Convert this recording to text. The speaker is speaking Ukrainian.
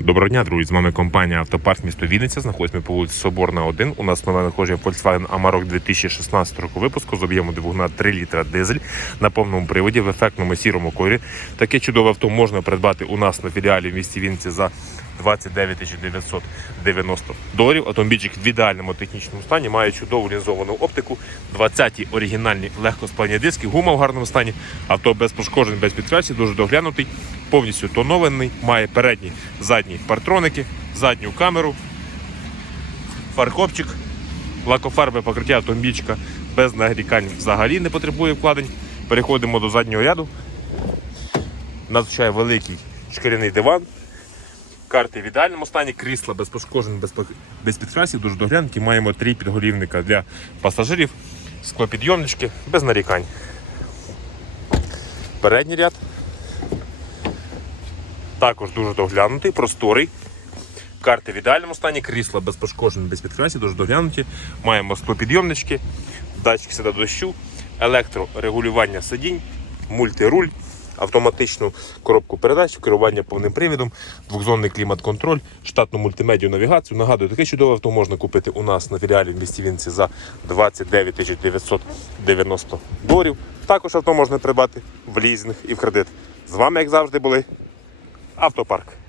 Доброго дня, друзі. З вами компанія Автопарк місто Вінниця. Знаходимося по вулиці Соборна 1. У нас нове надходження Volkswagen Amarok 2016 року випуску з об'єму двигуна 3 літра дизель на повному приводі в ефектному сірому кольорі. Таке чудове авто можна придбати у нас на філіалі в місті Вінниці за 29 990 доларів. Автомобільчик в ідеальному технічному стані має чудову лінзовану оптику, 20-ті оригінальні легкосплавні диски, гума в гарному стані, авто без пошкоджень, без підкрасів, дуже доглянутий, повністю тонований, має передні, задні партроники, задню камеру, фаркопчик, лакофарбе покриття автомобільчика без нагрікань взагалі не потребує вкладень. Переходимо до заднього ряду. Надзвичайно великий шкіряний диван. Карти в ідеальному стані, крісла без пошкоджень, без, без підкрасів, дуже доглянуті. Маємо три підголівника для пасажирів, склопідйомнички, без нарікань. Передній ряд. Також дуже доглянутий, просторий. Карти в ідеальному стані, крісла без пошкоджень, без підкрасів, дуже доглянуті. Маємо склопідйомнички, датчик сіда дощу, електрорегулювання сидінь, мультируль, автоматичну коробку передач, керування повним привідом, двохзонний клімат-контроль, штатну мультимедію навігацію. Нагадую, таке чудове авто можна купити у нас на філіалі в місті Вінці за 29 990 доларів. Також авто можна придбати в лізинг і в кредит. З вами, як завжди, були Автопарк.